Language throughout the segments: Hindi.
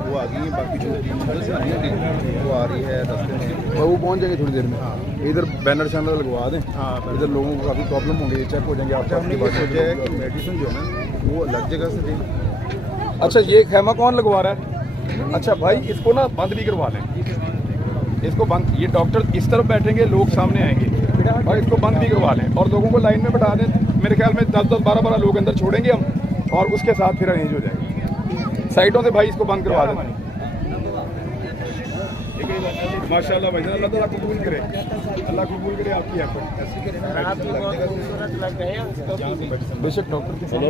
वो आ गई है, बाकी जो वो आ रही है रास्ते में, वो पहुंच जाएगी थोड़ी देर में। इधर बैनर शैनर लगवा दें, इधर लोगों को काफ़ी प्रॉब्लम होंगी, चेक हो जाएंगे। आपने अपनी बात सोचा है कि मेडिसिन जो है ना वो अलग जगह से दें। अच्छा, ये खेमा कौन लगवा रहा है? अच्छा भाई, इसको ना बंद भी करवा लें, इसको बंद। ये डॉक्टर इस तरफ बैठेंगे, लोग सामने आएंगे, और इसको बंद भी करवा लें और लोगों को लाइन में बैठा दें। मेरे ख्याल में 10-10, 12-12 लोग अंदर छोड़ेंगे हम, और उसके साथ फिर अरेंज हो जाएगी। साइडों से भाई इसको बंद करवा दें। माशाल्लाह भाई, अल्लाह ताला कबूल करे, अल्लाह कबूल करे आपकी एफर्ट। बेशक डॉक्टर के साथ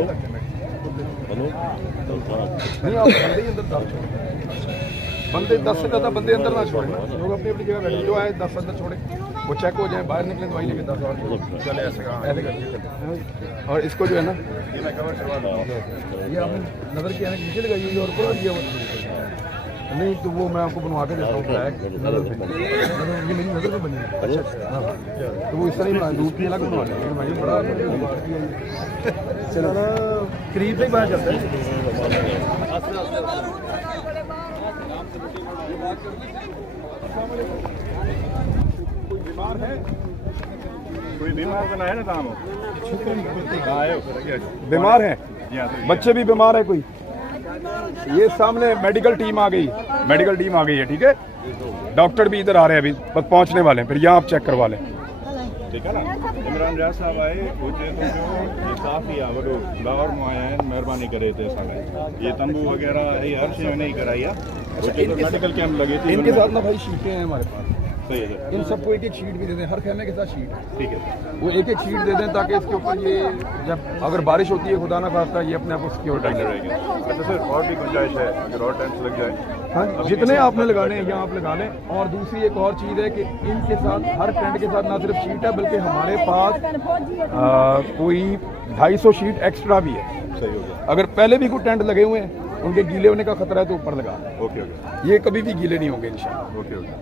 नहीं, आप बंदे ही अंदर डाल छोड़ें, बंदे 10 से ज़्यादा बंदे अंदर ना छोड़ें, लोग अपनी अपनी जगह बैठे, जो आए 10 अंदर छोड़े, वो चेक हो जाए, बाहर निकले दवाई लेके 10 और चले, ऐसे करके। और इसको जो है ना, ये मैं कवर करवा दूँ, ये आपने नज़र की नीचे लगाई हुई और ऊपर दिया नहीं, तो वो मैं आपको बनवा के देता हूँ ब्लैक नज़र पे, ये मेरी नज़र पे बनी है। अच्छा, हाँ, तो वो इस तरह ही धूप की अलग बनवा लेंगे भाई, बड़ा चलो करीब से ही बाहर चलता है। कोई बीमार है, कोई बीमार बनाया ना काम, बीमार है, बच्चे भी बीमार है कोई। ये सामने मेडिकल टीम आ गई, मेडिकल टीम आ गई है, ठीक है। डॉक्टर भी इधर आ रहे हैं, अभी बस पहुंचने वाले हैं, फिर यहाँ आप चेक करवा लें, ठीक है ना। इमरान रियाज साहब आए, काफ़ी आवड़ो लाहौर में आए हैं, मेहरबानी करे थे सारे, ये तंबू वगैरह ये हर चीज़ नहीं कराई है। मेडिकल कैंप लगे थे, इनके साथ ना भाई शीटें हैं हमारे पास, सही है। इन सबको एक एक शीट भी दे दें, हर खेमे के साथ शीट, ठीक है, वो एक एक शीट दे दें ताकि इसके ऊपर ये जब अगर बारिश होती है खुदा ना खास्ता, ये अपने आप को सिक्योर रहेगी। अच्छा सर, और भी गुंजाइश है अगर और टाइम लग जाए? हाँ, जितने आपने लगाने हैं यहाँ आप लगा लें। और दूसरी एक और चीज़ है कि इनके साथ हर टेंट के साथ ना सिर्फ शीट है, बल्कि हमारे पास कोई 250 शीट एक्स्ट्रा भी है। सही हो गया, अगर पहले भी कोई टेंट लगे हुए हैं, उनके गीले होने का खतरा है तो ऊपर लगा। ओके ओके, ये कभी भी गीले नहीं होंगे इंशाल्लाह। ओके ओके,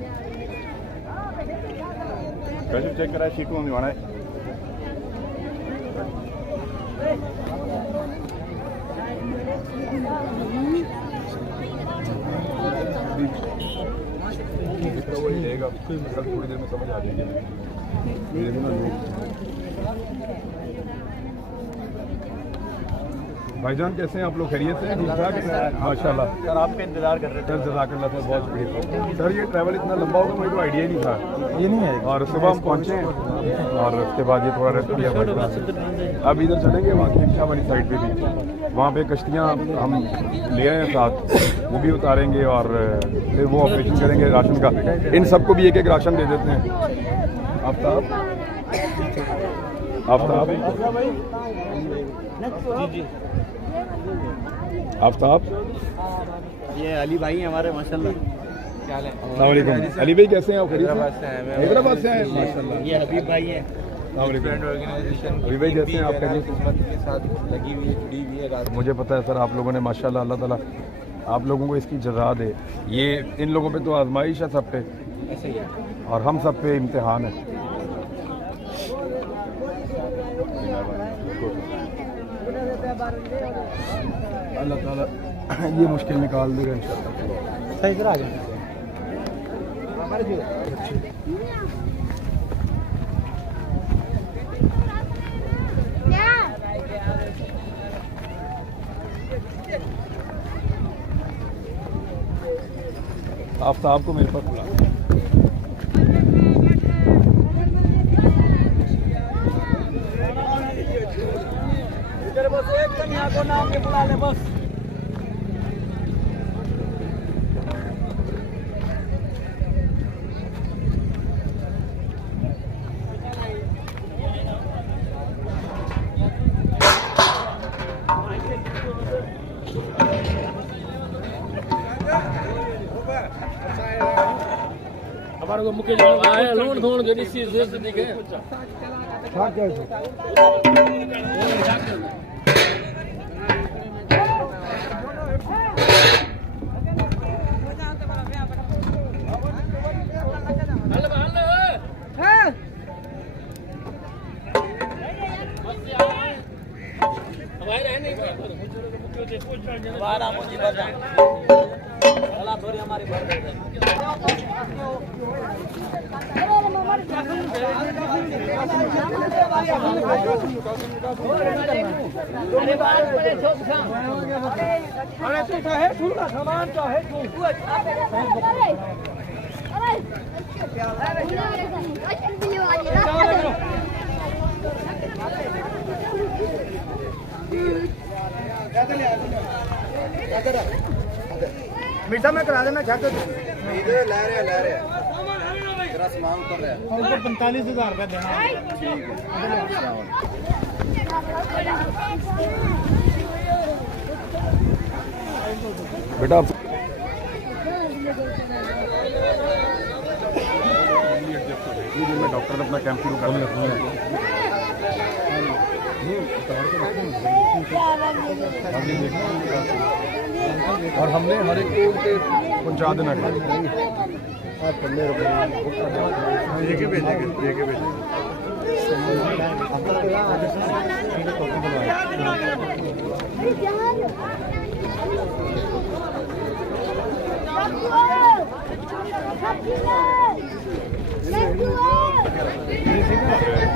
कैसे चेक कराए शीटों में है? थोड़ी देर में समझ आ जाएगी। भाईजान कैसे हैं आप लोग? खैरियत से हैं? ठीक ठाक माशाल्लाह। सर आपका इंतजार कर रहे थे। सर जज़ाकल्लाह सर, बहुत शुक्रिया सर। ये ट्रैवल इतना लंबा होगा मुझे तो आइडिया ही नहीं था, ये नहीं है। और सुबह हम पहुँचे हैं और उसके बाद ये थोड़ा रेस्ट किया। अब इधर चलेंगे वहाँ की वाली साइड पे भी, वहाँ पे कश्तियाँ हम ले आए हैं साथ, वो भी उतारेंगे और फिर वो ऑपरेशन करेंगे राशन का। इन सबको भी एक एक राशन दे देते हैं। आफ्ताब, आफ्ताब, आफ्ताब, ये अली भाई हैं हमारे, माशाल्लाह। क्या हाल है? अस्सलाम वालेकुम। अली भाई कैसे हैं आप? हैदराबाद से हैं माशाल्लाह। ये हबीब भाई हैं, ऑर्गेनाइजेशन। अली भाई कैसे हैं आप? किस्मत के साथ लगी हुई है, जुड़ी हुई है। मुझे पता है सर, आप लोगों ने माशाल्लाह, अल्लाह ताला आप लोगों को इसकी जज़ा दे। ये इन लोगों पे तो आजमाइश है सब पे, ऐसे ही है, और हम सब पे इम्तिहान है। अल्लाह ताला ये मुश्किल निकाल देगा इंशाल्लाह। सही तरह आ जाए। आफ्ताब को मेरे पास बुला। बस एक कन्या को नाम के बुला ले बस। हमारे को मुख्य जो है लोन थोन जो इसी से दिखे हाँ क्या है बारह मुझे बता चला थोड़ी हमारी भर दे अरे तू चाहे तू ना सामान चाहे तू मीठा में करा देना क्या कर इधर ले रहे तेरा सामान उतर रहा है 45,000 रुपया देना बेटा मैं डॉक्टर ने अपना कैंप शुरू कर दिया और हमने हर एक को उनके पहुंचा देना ये भेजेंगे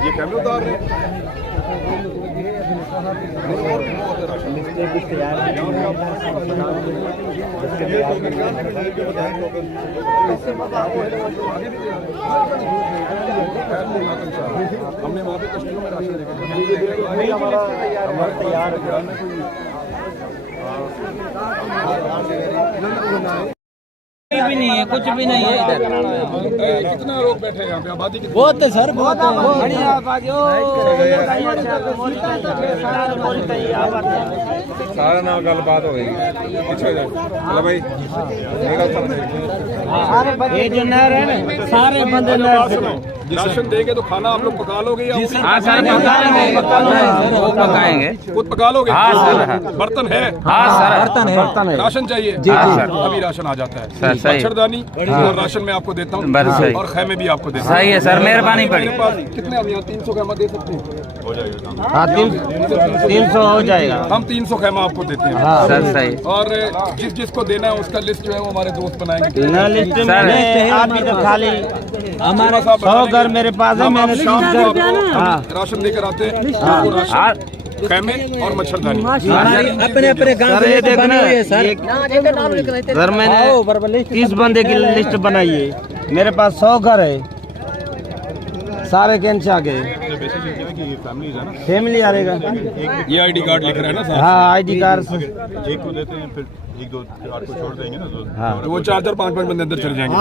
ये कैमरे उतार रहे हैं हमने वहाँ पे कस्टमर में राशन तैयार भी नहीं है, कुछ भी नहीं है इधर। कितना लोग बैठे हैं यहाँ पे? आबादी कितनी? बहुत है सर, बहुत है। सारा नाम गलबात हो गई चलो भाई ये जो नहर है ना, सारे बंदे नहर से राशन देंगे तो खाना आप लोग पका लोगे या हाँ सर पकाएंगे खुद पका लोगे? हाँ सर। बर्तन है? हाँ सर बर्तन है। राशन चाहिए? हाँ सर। अभी राशन आ जाता है। सर, सही। मच्छरदानी और राशन मैं आपको देता हूँ बस सही। और खैमे भी आपको देता हूँ। सही है सर, मेहरबानी बड़ी। मेरे पास कितने हम यहाँ 300 खैमा दे सकते हैं? हो जाएगा। हाँ 300 हो जाएगा। हम 300 खैमा आपको देते हैं सर सही। और जिस जिसको देना है उसका लिस्ट जो है वो हमारे दोस्त बनाएंगे। लिस्ट में सर। अभी तो खाली हमारे 100 घर मेरे पास है। मैंने राशन लेकर आते हैं आपको राशन, खैमे और मच्छरदानी। अपने अपने गांव से देखना है सर। सर मैंने 30 बंदे की लिस्ट बनाई है। मेरे पास 100 घर है, सारे कैंच आ गए। फैमिली आ रहेगा। ये आईडी कार्ड लिख रहा है ना साहब? हाँ आईडी कार्ड। एक को देते हैं फिर 1-2 8 को छोड़ देंगे ना हाँ तो वो 4-4 5-5 बंदे अंदर चले जाएंगे।